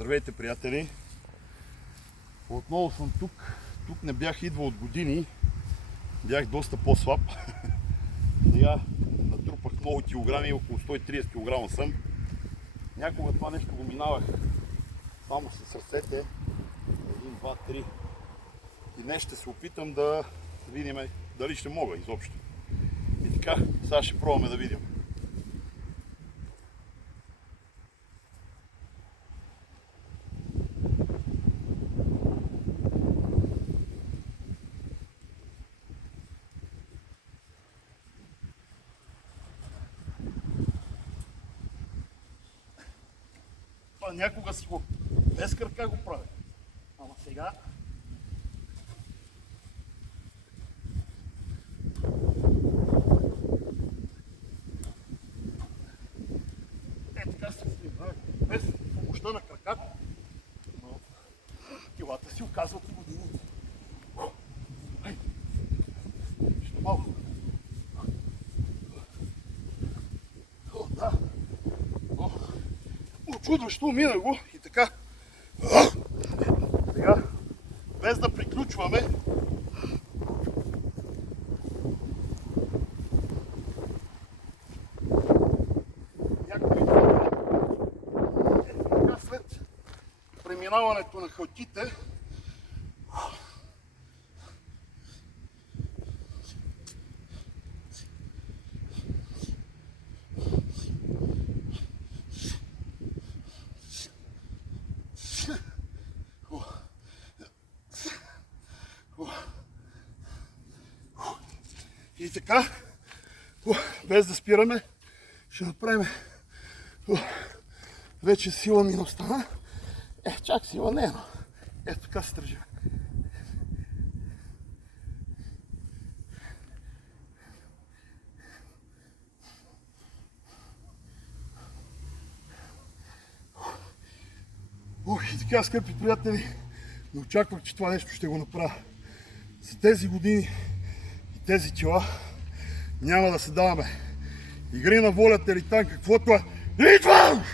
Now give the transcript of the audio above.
Здравейте, приятели! Отново съм тук. Тук не бях идвал от години. Бях доста по-слаб. Сега натрупах много килограми, около 130 кг съм. Някога това нещо го минавах само с ръцете. 1, 2, 3. И днес ще се опитам да видим дали ще мога изобщо. И така, сега ще пробваме да видим. Това някога си го без крака го правя. Ама сега така се снимам, без помощта на краката. Но килата си оказват и годините. Ще малко. Да. Очудващо мина го и така. Сега, без да приключваме, така след преминаването на хълтите, и така, без да спираме, ще направим вече сила ми не остана. Чак сила не е, но ето така се държим. И така, скъпи приятели, не очаквах, че това нещо ще го направя. За тези години и тези кила няма да се даваме. Игри на волята или там каквото е. Идвам!